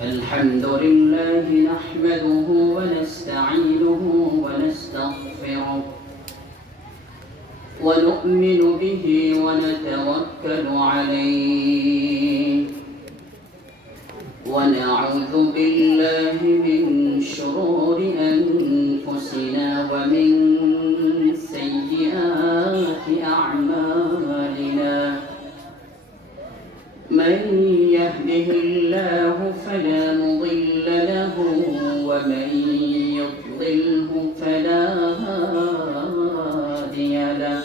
الحمد لله نحمده ونستعينه ونستغفره ونؤمن به ونتوكل عليه ونعوذ بالله من شرور أنفسنا ومن سيئات أعمالنا من يهده الله فلا مضل له ومن يضلله فلا هادي له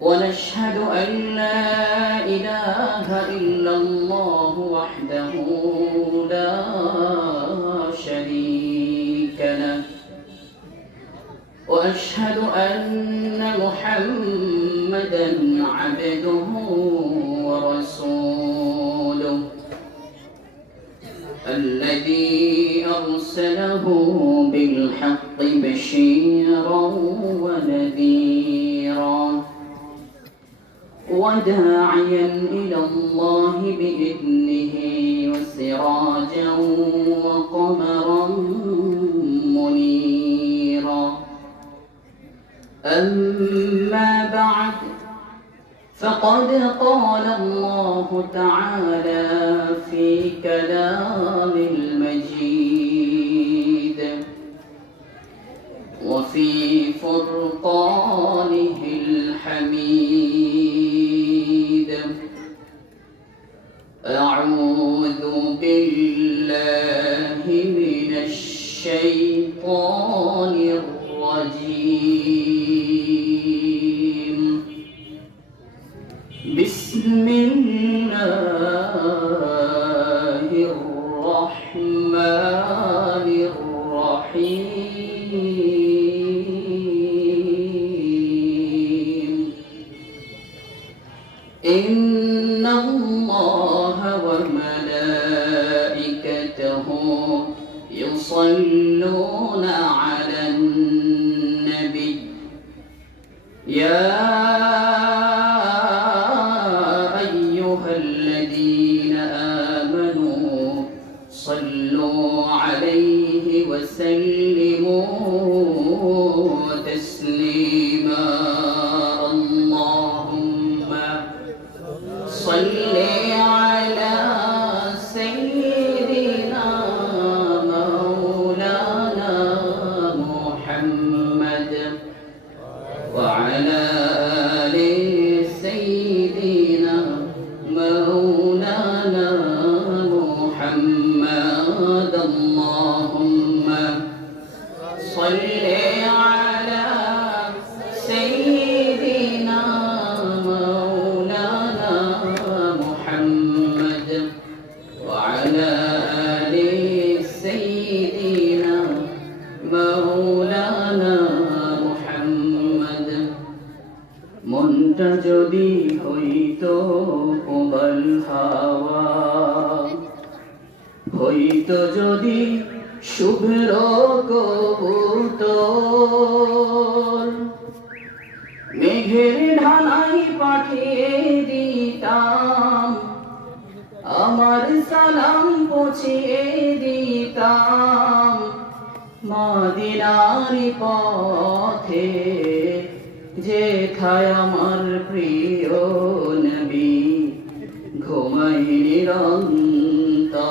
ونشهد أن لا إله إلا الله وحده لا شريك له وأشهد أن محمدًا عبده ورسوله الذي أرسله بالحق بشيرا ونذيرا وداعيا إلى الله بإذنه وسراجا وقمرا منيرا أما بعد فقد قال الله تعالى في كلام المجيد وفي فرقانه الحميد أعوذ بالله من الشيطان الرجيم بسم الله الرحمن الرحيم إن الله وملائكته يصلون على النبي يا الذين آمنوا صلوا عليه وسلموا تسليما اللهم صل على سيدنا مولانا محمد وعلى آل سيدنا مولانا محمد اللهم صل على سيدنا مولانا محمد وعلى آل سيدنا مولانا محمد মনটা যদি হইতো প্রবল হাওয়া হইতো যদি শুভ্র কবুতর মেঘের ঢালাই পাঠিয়ে দিতাম আমার সালাম পৌঁছিয়ে দিতাম মদিনার পথে যেথায় আমার প্রিয় নবী ঘুমাই নিরন্তর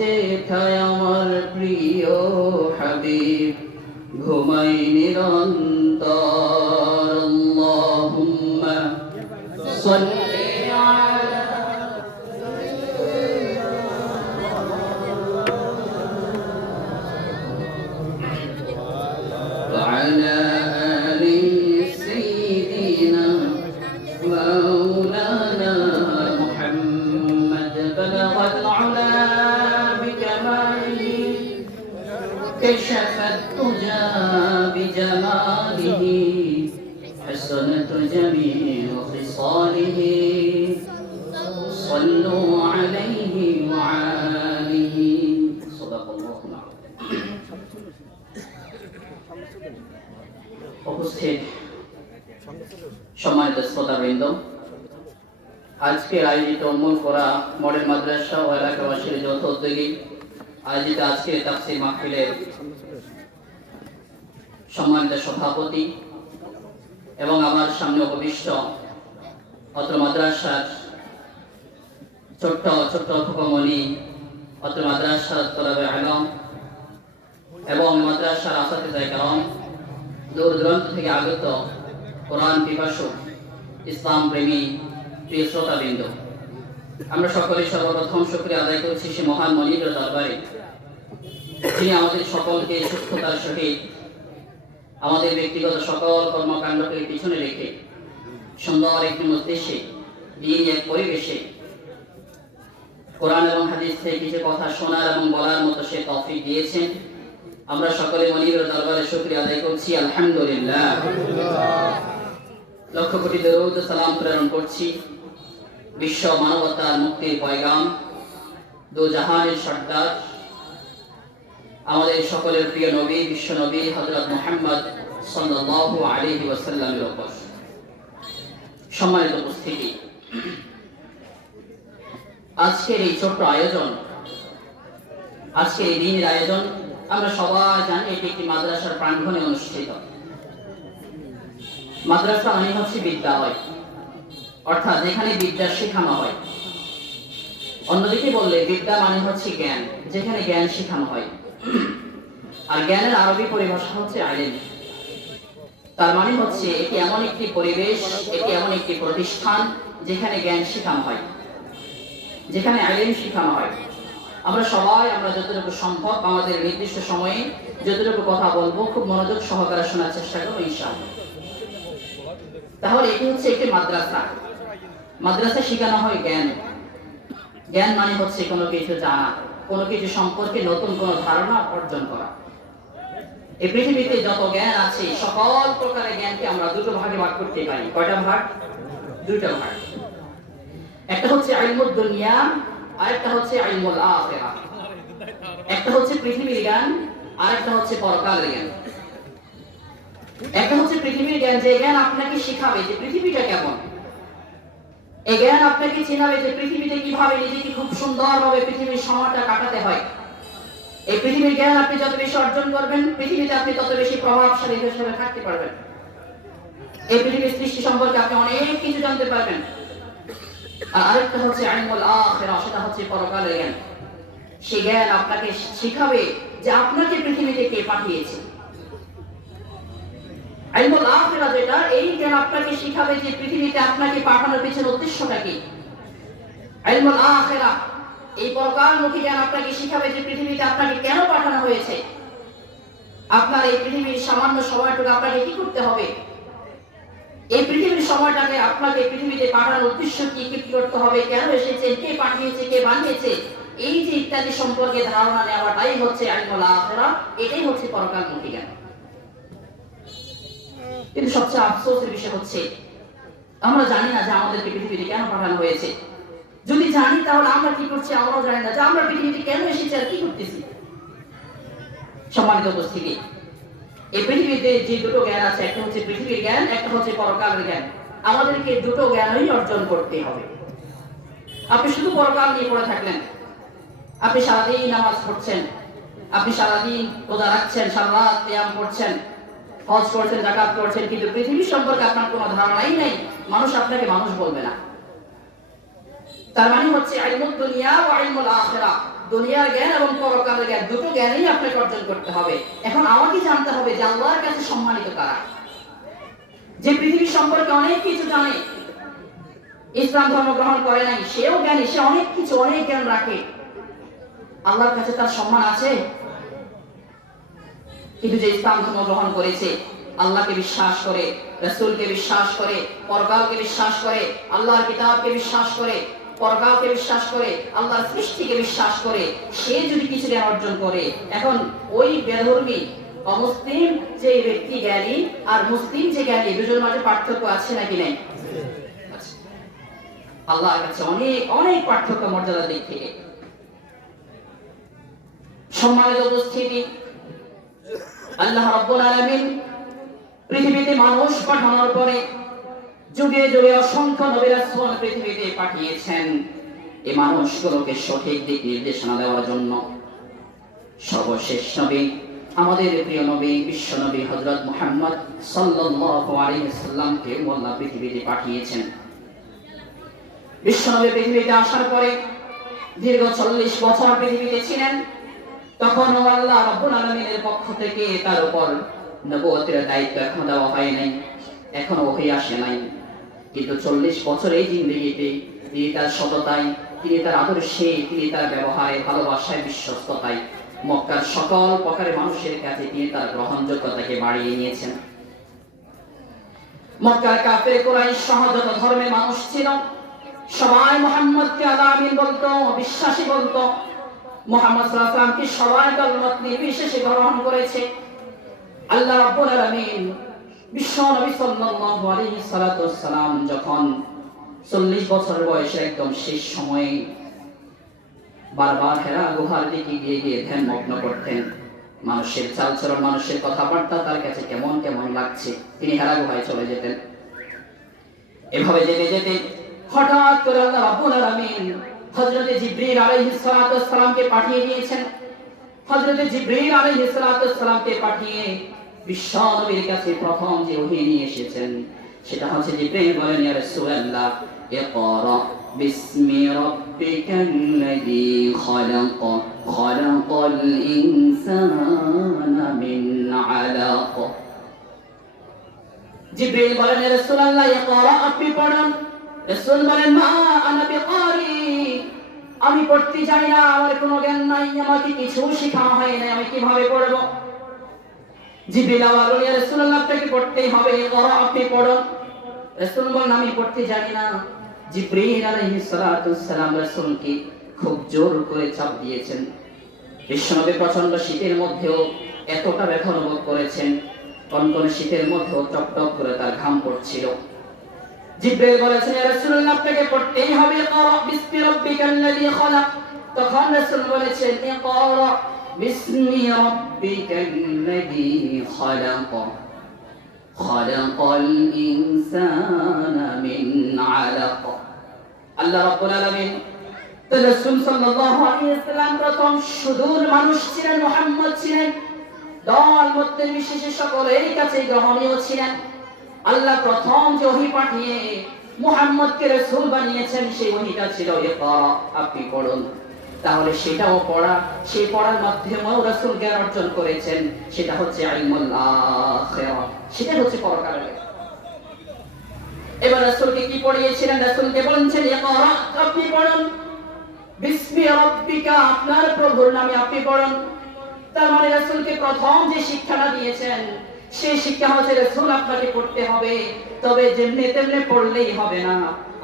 যেথায় আমার প্রিয় হাবিব ঘুমাই নিরন্তর আল্লাহুম্মা সাল্লি আলা وعلى آل سيدنا مولانا محمد بلغ العلا بكماله كشف الدجى بجماله حسنت جميع خصاله صلوا عليه وعليه صدق الله العظيم উপস্থিত সম্মানিত শ্রোতাবৃন্দ, আজকের আয়োজিত উম্মুল কোরা মডেল মাদ্রাসা ও এলাকাবাসীর যৌথ উদ্যোগে আয়োজিত আজকের তাফসীর মাহফিলের সম্মানিত সভাপতি এবং আমার সামনে উপবিষ্ট অত্র মাদ্রাসার ছোট্ট ছোট্ট অধ্যাপকমণি, অত্র মাদ্রাসার তলাবে আলম এবং মাদ্রাসার আসাতিজায়ে কেরাম, দূর দূরান্ত থেকে আগত কোরআন পিপাসু ইসলাম প্রেমী প্রিয় শ্রোতাবৃন্দ, আমরা সকলে সর্বপ্রথম শুকরিয়া আদায় করছি সে মহান মনিবের দরবারে, যিনি আমাদের সকলকে সুস্থতার সহিত আমাদের ব্যক্তিগত সকল কর্মকাণ্ডকে পিছনে রেখে সুন্দর একটি মজলিসে দিন এক পরিবেশে কোরআন এবং হাদিস থেকে কিছু কথা শোনার এবং বলার মতো সে তৌফিক দিয়েছেন। আমরা সকলে মনিবের দরবারে শুকরিয়া আদায় করছি, আলহামদুলিল্লাহ। লক্ষ কোটি দরুদ ও সালাম প্রেরণ করছি বিশ্ব মানবতার মুক্তির পয়গাম, দু জাহানের সর্দার, আমাদের সকলের প্রিয় নবী, বিশ্ব নবী হযরত মুহাম্মদ সাল্লাল্লাহু আলাইহি ওয়াসাল্লামের উপর। সম্মানিত উপস্থিতি, আজকের এই ছোট্ট আয়োজন, আজকের এই দিনের আয়োজন আমরা সবাই জানি এটি একটি মাদ্রাসার প্রাঙ্গণে অনুষ্ঠিত। মাদ্রাসা মানে হচ্ছে বিদ্যালয়, অর্থাৎ যেখানে বিদ্যা শেখানো হয়। অন্যদিকে বললে বিদ্যা মানে হচ্ছে জ্ঞান, যেখানে জ্ঞান শেখানো হয়। আর জ্ঞানের আরবি পরিভাষা হচ্ছে ইলম। তার মানে হচ্ছে এটি এমন একটি পরিবেশ, এটি এমন একটি প্রতিষ্ঠান যেখানে জ্ঞান শেখানো হয়, যেখানে ইলম শেখানো হয়। আমরা সবাই যতটুকু সম্ভব আমাদের নির্দিষ্ট সময়ে যতটুকু কথা বলবো খুব মনোযোগ সহকারে শোনার চেষ্টা করবো ইনশাআল্লাহ। তাহলে এটি হচ্ছে একটি মাদ্রাসা। মাদ্রাসা শেখানো হয় জ্ঞান। জ্ঞান মানে হচ্ছে কোনো কিছু জানা, কোনো কিছু সম্পর্কে নতুন কোনো ধারণা অর্জন করা। এই পৃথিবীতে যত জ্ঞান আছে সকল প্রকারের জ্ঞানকে আমরা দুটো ভাগে ভাগ করতে পারি। কয়টা ভাগ? দুটো ভাগ। একটা হচ্ছে ইলমুদ দুনিয়া, আরেকটা হচ্ছে ইলমুল আখিরাহ। একটা হচ্ছে পৃথিবীর জ্ঞান, আরেকটা হচ্ছে পরকালের জ্ঞান। একটা হচ্ছে পৃথিবীর জ্ঞান, যে জ্ঞান আপনাকে শেখাবে যে পৃথিবীটা কেমন। এই জ্ঞান আপনাকে চেনাবে যে পৃথিবীতে কিভাবে নিজেকে খুব সুন্দরভাবে পৃথিবীর সময়টা কাটাতে হয়। এই পৃথিবীর জ্ঞান আপনি যত বেশি অর্জন করবেন, পৃথিবীতে আপনি তত বেশি প্রভাবশালী হিসেবে থাকতে পারবেন। এই পৃথিবীর সৃষ্টি সম্পর্কে আপনি অনেক কিছু জানতে পারবেন। আর আরেকটা হচ্ছে ইলমুল আখিরাহ, সেটা হচ্ছে পরকালের জ্ঞান। সেই জ্ঞান আপনাকে শেখাবে যে আপনাকে পৃথিবীতে কে পাঠিয়েছে। ইলমুল আখিরাহ যেটা, এই জ্ঞান আপনাকে শেখাবে যে পৃথিবীতে আপনাকে পাঠানোর পিছনে উদ্দেশ্যটা কি। ইলমুল আখিরাহ, এই পরকালমুখী জ্ঞান আপনাকে শেখাবে যে পৃথিবীতে আপনাকে কেন পাঠানো হয়েছে। আপনার এই পৃথিবীর সামান্য সময়টুকু আপনাকে কি করতে হবে, এই পৃথিবীর সময়টাকে আপনাকে পৃথিবীতে পাঠানোর উদ্দেশ্য কি, কি করতে হবে, কেন এসেছেন, কে পাঠিয়েছে, কে বানিয়েছে, এই যে ইত্যাদি সম্পর্কে ধারণা নেওয়াটাই হচ্ছে ইলমুল আখিরাহ, এটাই হচ্ছে পরকালমুখী জ্ঞান। কিন্তু সবচেয়ে আফসোসের বিষয় হচ্ছে আমরা জানি না যে আমাদেরকে পৃথিবীতে কেন পাঠানো হয়েছে। যদি জানি তাহলে আমরা কি করছি আমরাও জানি না, যে আমরা পৃথিবীতে কেন এসেছি আর কি করতেছি। সম্মানিত উপস্থিতি, এই পৃথিবীতে যে দুটো জ্ঞান আছে, একটা হচ্ছে পৃথিবীর জ্ঞান, একটা হচ্ছে পরকালের জ্ঞান। আমাদেরকে দুটো জ্ঞানই অর্জন করতে হবে। আপনি শুধু পরকাল নিয়ে পড়ে থাকলেন, আপনি সারাদিন নামাজ পড়ছেন, আপনি সারাদিন রোজা রাখছেন, সারা রাত কিয়াম করছেন, হজ করছেন, যাকাত করছেন, কিন্তু পৃথিবী সম্পর্কে আপনার কোনো ধারণাই নেই, মানুষ আপনাকে মানুষ বলবে না। তার মানে হচ্ছে ইলমুদ দুনিয়া ওয়া ইলমুল আখিরাহ, দুনিয়ার জ্ঞান এবং পরকালের জ্ঞান, দুটো জ্ঞানই আপনাকে অর্জন করতে হবে। এখন আমাকে জানতে হবে যে আল্লাহর কাছে সম্মানিত কারা, যে পৃথিবী সম্পর্কে অনেক কিছু জানে, ইসলাম ধর্ম গ্রহণ করে নাই, সেও জ্ঞানী, সে অনেক কিছু অনেক জ্ঞান রাখে, আল্লাহর কাছে তার সম্মান আছে। কিন্তু যে ইসলাম ধর্ম গ্রহণ করেছে, আল্লাহকে বিশ্বাস করে, রাসূলকে বিশ্বাস করে, পরকালকে বিশ্বাস করে, আল্লাহর কিতাবকে বিশ্বাস করে, পরকালকে বিশ্বাস করে, আল্লাহর সৃষ্টিকে বিশ্বাস করে, সে যদি কিছু জ্ঞান অর্জন করে, এখন ওই বেধর্মী অমুসলিম যে ব্যক্তি জ্ঞানী আর মুসলিম যে জ্ঞানী, দুজনের মাঝে পার্থক্য আছে নাকি নেই? আল্লাহর কাছে অনেক অনেক পার্থক্য মর্যাদা দিক থেকে। সম্মানিত উপস্থিতি, আল্লাহ রাব্বুল আলামিন পৃথিবীতে মানুষ পাঠানোর পরে যুগে যুগে অসংখ্য নবী রাসূল পৃথিবীতে পাঠিয়েছেন এই মানুষগুলোকে সঠিক দিক নির্দেশনা দেওয়ার জন্য। সর্বশেষ নবী আমাদের প্রিয় নবী বিশ্ব নবী হযরত মুহাম্মদ সাল্লাল্লাহু আলাইহি ওয়াসাল্লামকে আল্লাহ পৃথিবীতে পাঠিয়েছেন। বিশ্ব নবী পৃথিবীতে আসার পরে দীর্ঘ 40 বছর পৃথিবীতে ছিলেন। তখন আল্লাহ রাব্বুল আলামিনের পক্ষ থেকে তার উপর নবুয়তের দায়িত্ব এখনো দেওয়া হয় নাই, এখনো ওহী আসে নাই। কিন্তু 40 বছর এই জিন্দেগিতে তিনি তার সততায়, তিনি তার আদর্শে, তিনি তার ব্যবহারে, ভালোবাসায়, বিশ্বস্ততায় মক্কার সকল প্রকারের মানুষের কাছে তিনি তার গ্রহণযোগ্যতাকে বাড়িয়ে নিয়েছেন। মক্কার কাফের কুরাইশ সহ যত ধর্মের মানুষ ছিল সবাই মুহাম্মদকে আল্লাহ আমিন বলতো, বিশ্বাসী বলতো। মুহাম্মদ সাল্লাল্লাহু আলাইহি ওয়াসাল্লামকে সবাই কলমত নির্বিশেষে গ্রহণ করেছে। আল্লাহ রাব্বুল আলামিন বিশ্ব নবী সাল্লাল্লাহু আলাইহি সাল্লাম যখন 40 বছর বয়সে একদম শেষ সময়ে বারবার হেরা গুহার দিকে গিয়ে গিয়ে ধ্যান মগ্ন করতেন। মানুষের চালচলন, মানুষের কথাবার্তা তার কাছে কেমন কেমন লাগছে, তিনি হেরা গুহায় চলে যেতেন। এভাবে যেতে যেতে হঠাৎ করে আল্লাহ রাব্বুল আলামিন হযরতে জিবরীল আলাইহিস সালামকে পাঠিয়ে দিয়েছেন। হযরতে জিবরীল আলাইহিস সালামকে পাঠিয়ে বিশ্ব নবীর কাছে প্রথম যে ওহী নিয়ে এসেছেন সেটা হচ্ছে জিবরীল বলেন, ইয়া রাসূলুল্লাহ ইকরা বিসমি রাব্বিকাল্লাযী খালাক খালাকাল ইনসানা মিন আলাক। জিবরীল বলেন, ইয়া রাসূলুল্লাহ ইকরা, আপনি পড়ুন। রাসূল বলেন, মা আনা বিকারি, আমি পড়তে জানি না, আমার কোনো জ্ঞান নাই, আমাকে কিছু শেখানো হয় না, আমি কিভাবে পড়ব? জিবরীল বলেন, ইয়া রাসূলুল্লাহ আপনাকে পড়তেই হবে, ইকরা, আপনি পড়ুন। রাসূল বলেন, আমি পড়তে জানি না। জিবরীল আলাইহিস সালাম রাসূলকে খুব জোর করে চাপ দিয়েছেন। বিশ্বনবী প্রচন্ড শীতের মধ্যেও এতটা ব্যথা অনুভব করেছেন, কনকনে শীতের মধ্যেও টপটপ করে তার ঘাম পড়ছিল। জিবরীল বলেছেন, ইয়া রাসূলুল্লাহ আপনাকে পড়তেই হবে, ইকরা বিসমি রাব্বিকাল্লাযী খালাক। তখন রাসূল বলেছেন, ইকরা বিসমি রাব্বিকাল্লাযী খালাক খালাকাল ইনসানা মিন আলাক। আল্লাহ রাব্বুল আলামিন রাসূল সাল্লাল্লাহু আলাইহি ওয়াসাল্লাম প্রথম সুদূর মানুষ ছিলেন, মুহাম্মদ ছিলেন, দল মত বিশেষে সকলের কাছে গ্রহণীয় ছিলেন। আল্লাহ প্রথম যে ওহী পাঠিয়ে মুহাম্মদকে রাসূল বানিয়েছেন সেই ওহীটা ছিল ইকরা, আপনি পড়ুন। তাহলে সেটাও পড়া, সেই পড়ার মাধ্যমেও রাসূল জ্ঞান অর্জন করেছেন, সেটা হচ্ছে ইলমুল আখিরাহ, সেটা হচ্ছে পরকালের। এবার রাসূলকে কি পড়িয়েছিলেন? রাসূলকে বলেছেন, ইকরা, আপনি পড়ুন, বিসমি রাব্বিকা, আপনার প্রভুর নামে আপনি পড়ুন। তার মানে রাসূলকে প্রথম যে শিক্ষাটা দিয়েছেন সেই শিক্ষা হচ্ছে রাসূল আপনাকে পড়তে হবে, তবে যেমনি তেমনি পড়লেই হবে না।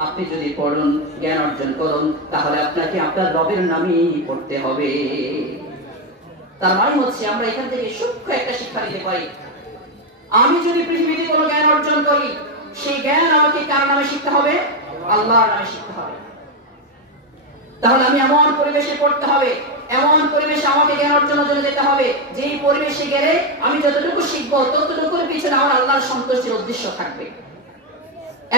আপনি যদি পড়ুন, জ্ঞান অর্জন করুন, তাহলে আপনাকে আপনার রবের নামেই পড়তে হবে। তার মানে হচ্ছে আমরা এখান থেকে সূক্ষ্ম একটা শিক্ষা নিতে পারি। আমি যদি পৃথিবীতে কোনো জ্ঞান অর্জন করি, সেই জ্ঞান আমাকে কার নামে শিখতে হবে? আল্লাহর নামে শিখতে হবে। তাহলে আমি এমন পরিবেশে পড়তে হবে, এমন পরিবেশে আমাকে জ্ঞান অর্জনের জন্য যেতে হবে, যেই পরিবেশে গেলে আমি যতটুকু শিখবো ততটুকুর পিছনে আমার আল্লাহর সন্তুষ্টির উদ্দেশ্য থাকবে।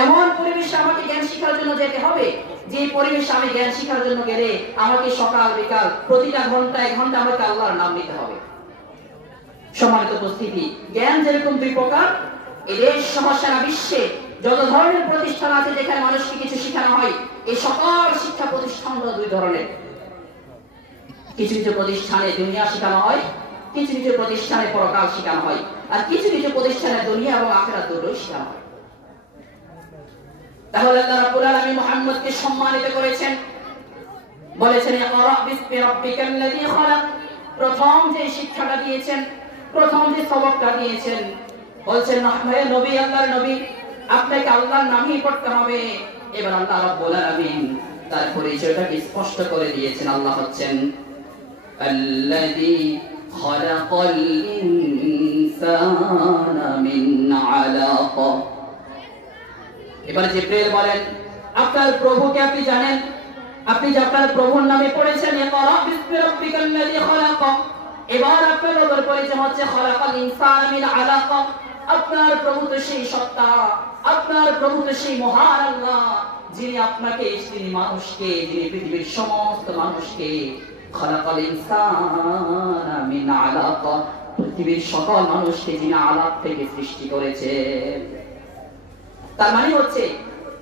এমন পরিবেশে আমাকে জ্ঞান শিখার জন্য যেতে হবে, যে পরিবেশে আমি জ্ঞান শিখার জন্য গেলে আমাকে সকাল বিকাল প্রতিটা ঘন্টায় ঘন্টা আমাকে আল্লাহর নাম নিতে হবে। সম্মানিত উপস্থিতি, জ্ঞান যেরকম দুই প্রকার, এই দেশ সমস্যা বিশ্বে যত ধরনের প্রতিষ্ঠান আছে যেখানে মানুষকে কিছু শেখানো হয়, এই সকল শিক্ষা প্রতিষ্ঠানগুলো দুই ধরনের। কিছু কিছু প্রতিষ্ঠানে দুনিয়া শেখানো হয়, কিছু কিছু প্রতিষ্ঠানে পরকাল শেখানো হয়, আর কিছু কিছু প্রতিষ্ঠানে দুনিয়া এবং আখিরাত দুটোই শেখানো হয়। তাহলে আল্লাহ রাব্বুল আলামিন মুহাম্মদকে সম্মানিত করেছেন, বলেছেন, ইকরা বিসমি রাব্বিকাল্লাযী খালাক। প্রথম যে শিক্ষাটা দিয়েছেন, প্রথম যে সবকটা দিয়েছেন, বলছেন, হে নবী, আল্লাহর নবী, আপনাকে আল্লাহর নামই পড়তে হবে। এবার আল্লাহ রাব্বুল আলামিন তার পরিচয়টাকে স্পষ্ট করে দিয়েছেন। আল্লাহ হচ্ছেন আল্লাযী খালাকাল ইনসানা মিন আলাক। এবার জিবরীল বলেন, আপনার প্রভুকে আপনি জানেন, আপনি যে আপনার প্রভুর নামে পড়েছেন, ইকরা বিসমি রাব্বিকাল্লাযী খালাক। এবার আপনার রবের পরিচয় হচ্ছে খালাকাল ইনসানা মিন আলাক, আপনার প্রভু তো সেই সত্তা, আপনার প্রভু তো সেই মহান আল্লাহ, যিনি আপনাকে, যিনি মানুষকে, যিনি পৃথিবীর সমস্ত মানুষকে খালাকাল ইনসানা মিন আলাক, পৃথিবীর সকল মানুষকে যিনি আলাক থেকে সৃষ্টি করেছে। তার মানে হচ্ছে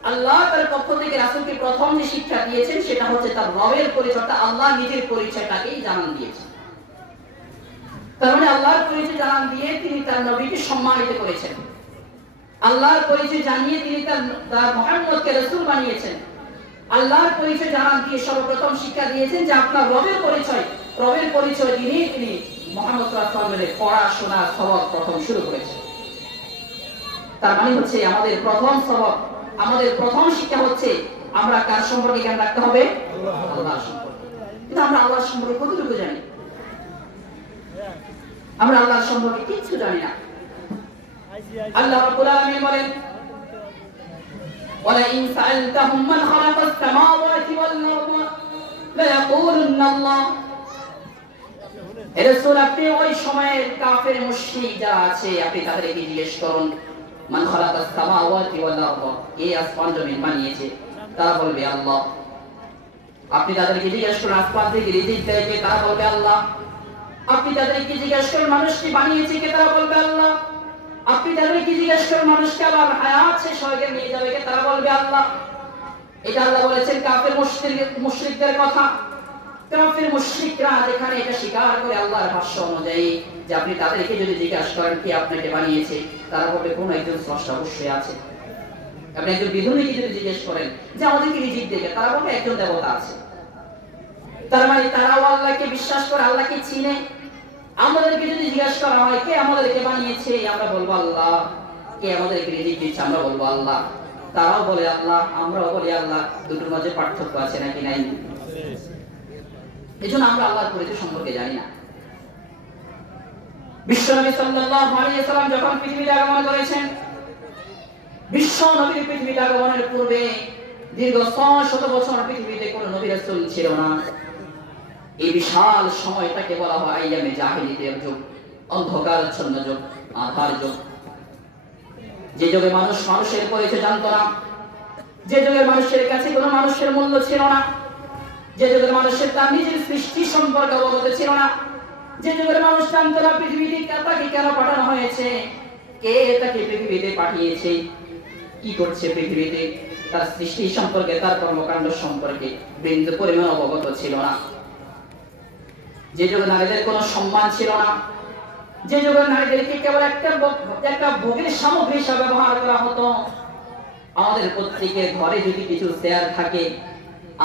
আল্লাহ তার পক্ষ থেকে রাসূলকে প্রথম যে শিক্ষা দিয়েছেন সেটা হচ্ছে তার রবের পরিচয়টা, আল্লাহ নিজের পরিচয়টাকেই জানান দিয়েছেন। তার মানে আল্লাহর পরিচয় জানান দিয়ে তিনি তার নবীকে সম্মানিত করেছেন। আল্লাহর পরিচয় জানিয়ে তিনি তার মুহাম্মদকে রাসূল বানিয়েছেন। আল্লাহর পরিচয় জানান দিয়ে সর্বপ্রথম শিক্ষা দিয়েছেন যে আপনার রবের পরিচয় দিয়ে তিনি মুহাম্মদ সাল্লাল্লাহু আলাইহি ওয়াসাল্লামের পড়াশোনা সবক প্রথম শুরু করেছেন। তার মানে হচ্ছে আমাদের প্রথম সবক, আমাদের প্রথম শিক্ষা হচ্ছে আমরা কার সম্পর্কে জ্ঞান রাখতে হবে? আল্লাহর সম্পর্কে। কিন্তু আমরা আল্লাহর সম্পর্কে কতটুকু জানি? আমরা আল্লাহর সম্পর্কে কিছু জানি না। আল্লাহ রাব্বুল আলামিন বলেন, ওয়ালা ইন সাআলতাহুম মান খালাকাস সামাওয়াতি ওয়াল আরদা লা ইয়াকুলুন্না আল্লাহ। এ রাসূল, আপনি ওই সময়ের কাফের মুশরিক যারা আছে আপনি তাদেরকে জিজ্ঞেস করুন, মান খালাকাস সামাওয়াতি ওয়াল আরদা, কে আসমান জমিন বানিয়েছে? তারা বলবে আল্লাহ। আপনি তাদেরকে জিজ্ঞেস করুন আসমান থেকে রিজিক দেয় কে? তারা বলবে আল্লাহ। আপনি তাদেরকে জিজ্ঞেস করুন মানুষকে বানিয়েছে কে? তারা বলবে আল্লাহ। আপনি তাদেরকে জিজ্ঞেস করুন মানুষকে আবার হায়াত শেষ হয়ে গেলে নিয়ে যাবে কে? তারা বলবে আল্লাহ। এটা আল্লাহ বলেছেন কাফের মুশরিকদের কথা। কাফের মুশরিকরা যেখানে এটা স্বীকার করে আল্লাহর ভাষ্য অনুযায়ী যে আপনি তাদেরকে যদি জিজ্ঞাসা করেন কে আপনাকে বানিয়েছে, তারা বলবে কোন একজন স্রষ্টা অবশ্যই আছে। আপনি একজন বিধর্মীকে যদি জিজ্ঞেস করেন যে আমাদেরকে রিজিক দেবে, তারা বলবে একজন দেবতা আছে। তার মানে তারাও আল্লাহকে বিশ্বাস করে, আল্লাহকে চিনে। আমাদেরকে যদি জিজ্ঞাসা করা হয় কে আমাদেরকে বানিয়েছে, আমরা বলবো আল্লাহ। কে আমাদেরকে রিজিক দিচ্ছে, আমরা বলবো আল্লাহ। তারাও বলে আল্লাহ, আমরাও বলি আল্লাহ। দুটোর মাঝে পার্থক্য আছে নাকি নাই? এজন্য আমরা আল্লাহর পরিচয় সম্পর্কে জানি না। বিশ্বনবী সাল্লাল্লাহু আলাইহি ওয়াসাল্লাম যখন পৃথিবীতে আগমন করেছেন, বিশ্বনবীর পৃথিবীতে আগমনের পূর্বে দীর্ঘ ৬০০ বছর পৃথিবীতে কোনো নবী রাসূল ছিল না। এই বিশাল সময়টাকে বলা হয় আইয়ামে জাহিলিয়াতের যুগ, অন্ধকারাচ্ছন্ন যুগ, আঁধার যুগ। যে যুগে মানুষ মানুষের পরিচয় জানতো না, যে যুগে মানুষের কাছে কোনো মানুষের মূল্য ছিল না, যে যুগের মানুষের তার নিজের সৃষ্টি সম্পর্কে অবগত ছিল না, যে যুগের মানুষ জানতো না পৃথিবীতে তাকে কেন পাঠানো হয়েছে, কে তাকে পৃথিবীতে পাঠিয়েছে, কি করছে পৃথিবীতে, তার সৃষ্টি সম্পর্কে, তার কর্মকাণ্ড সম্পর্কে বিন্দু পরিমাণ অবগত ছিল না। যে যুগে নারীদের কোনো সম্মান ছিল না, যে যুগে নারীদেরকে কেবল একটা ভোগের সামগ্রী হিসেবে ব্যবহার করা হতো। আমাদের প্রত্যেকের ঘরে যদি কিছু চেয়ার থাকে,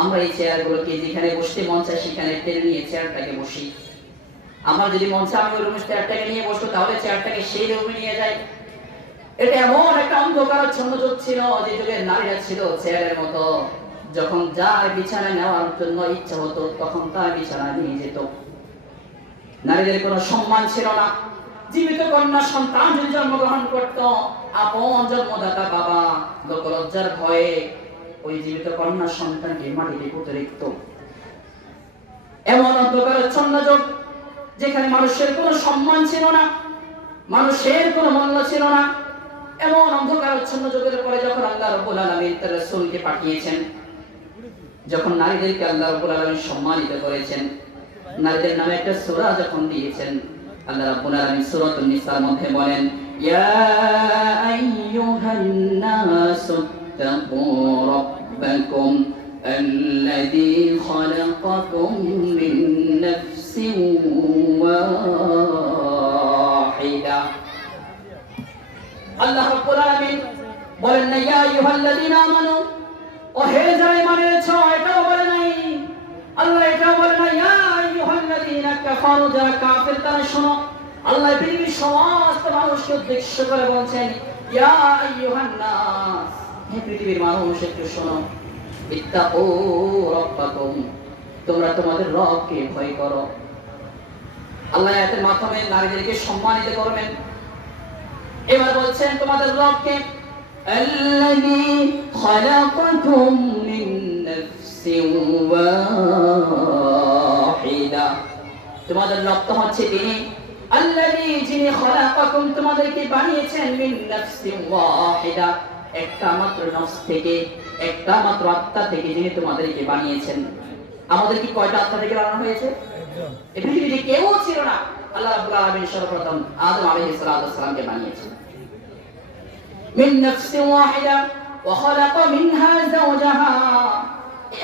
আমরা এই চেয়ারগুলোকে যেখানে বসতে মন চায় সেখানে টেনে নিয়ে চেয়ারটাকে বসি। আমার যদি মন চায় আমি ওই রুমে চেয়ারটাকে নিয়ে বসবো, তাহলে চেয়ারটাকে সেই রুমে নিয়ে যাই। এটা এমন একটা অন্ধকারাচ্ছন্ন যুগ ছিল, যে যুগে নারীরা ছিল চেয়ারের মতো। যখন যার বিছানা নেওয়ার জন্য ইচ্ছা হতো তখন তার বিছানা নিয়ে যেত। নারীদের কোনো সম্মান ছিল না। জীবিত কন্যা সন্তান যদি জন্মগ্রহণ করত, আপন জন্মদাতা বাবা লোকলজ্জার ভয়ে ওই জীবিত কন্যা সন্তানকে মাটিতে পুঁতে রাখত। এমন অন্ধকারাচ্ছন্ন যুগ, যেখানে মানুষের কোনো সম্মান ছিল না, মানুষের কোনো মূল্য ছিল না। এমন অন্ধকারাচ্ছন্ন যুগের পরে যখন আল্লাহ রাব্বুল আলামিন তার রাসূলকে পাঠিয়েছেন, যখন নারীদেরকে আল্লাহ রাব্বুল আলামিন সম্মানিত করেছেন, নারীদের নামে একটা সূরা যখন দিয়েছেন, আল্লাহ রাব্বুল আলামিন সূরাতুন নিসার মধ্যে বলেন, ইয়া আইয়ুহান নাসু তাকু রাব্বাকুম আল্লাযী খালাকাকুম মিন নাফসিন ওয়াহিদা। আল্লাহ রাব্বুল আলামিন বলেন না ইয়া আইয়ুহাল্লাযীনা আমানু, ও হে যারা ঈমান এনেছো, এটাও বলে নাই। আল্লাহ এটাও বলে না ইয়া আইয়ুহাল্লাযীনা কাফারু, যারা কাফের তারা শোনো। আল্লাহ পৃথিবীর সমস্ত মানুষকে উদ্দেশ্য করে বলছেন ইয়া আইয়ুহান নাস, হে পৃথিবীর মানুষ একটু শোনো। ইত্তাকু রাব্বাকুম, তোমরা তোমাদের রবকে ভয় করো। আল্লাহ এর মাধ্যমে নারীদেরকে সম্মানিত করবেন। এবার বলছেন তোমাদের রবকে, আল্লাযী খালাকাকুম মিন নাফসিন ওয়াহিদা, তোমাদের রব তো হচ্ছে তিনি আল্লাযী যিনি খলাকাকুম তোমাদেরকে বানিয়েছেন মিন নাফসিন ওয়াহিদা একটা মাত্র নফস থেকে, একটা মাত্র আত্মা থেকে যিনি তোমাদেরকে বানিয়েছেন। আমাদের কি কয়টা আত্মা থেকে বানানো হয়েছে? এই পৃথিবীতে কেউ ছিল না, আল্লাহ রাব্বুল আলামিন সর্বপ্রথম আদম আলাইহিস সালামকে বানিয়েছেন। মিন নাফসিন ওয়াহিদা ওয়া খালাকা মিনহা যাওজাহা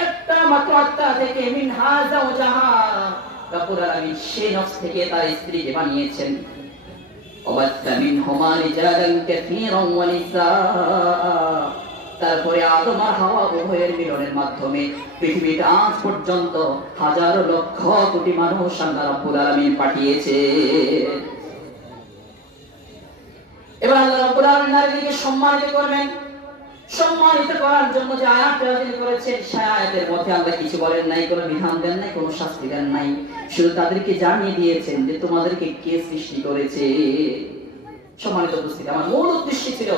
একটা মাত্র আত্মা থেকে মিনহা যাওজাহা রাব্বুল আলামিন সেই নফস থেকে তার স্ত্রীকে বানিয়েছেন। ওয়াবাত্তা মিনহুমা রিজালান কাসীরান ওয়া নিসা তারপরে আদম আর হাওয়া উভয়ের মিলনের মাধ্যমে পৃথিবীতে আজ পর্যন্ত হাজারো লক্ষ কোটি মানুষ আল্লাহ রাব্বুল আলামিন পাঠিয়েছে। এবার আল্লাহ রাব্বুল আলামিন নারীকে সম্মানিত করবেন। সম্মানিত করার জন্য যে আয়াত নাযিল করেছেন সেই আয়াতের মধ্যে আল্লাহ কিছু বলেন নাই, কোনো বিধান দেন নাই, কোনো শাস্তি দেন নাই, শুধু তাদেরকে জানিয়ে দিয়েছেন যে তোমাদেরকে কে সৃষ্টি করেছে। সম্মানিত উপস্থিতি, আমার মূল উদ্দেশ্য ছিল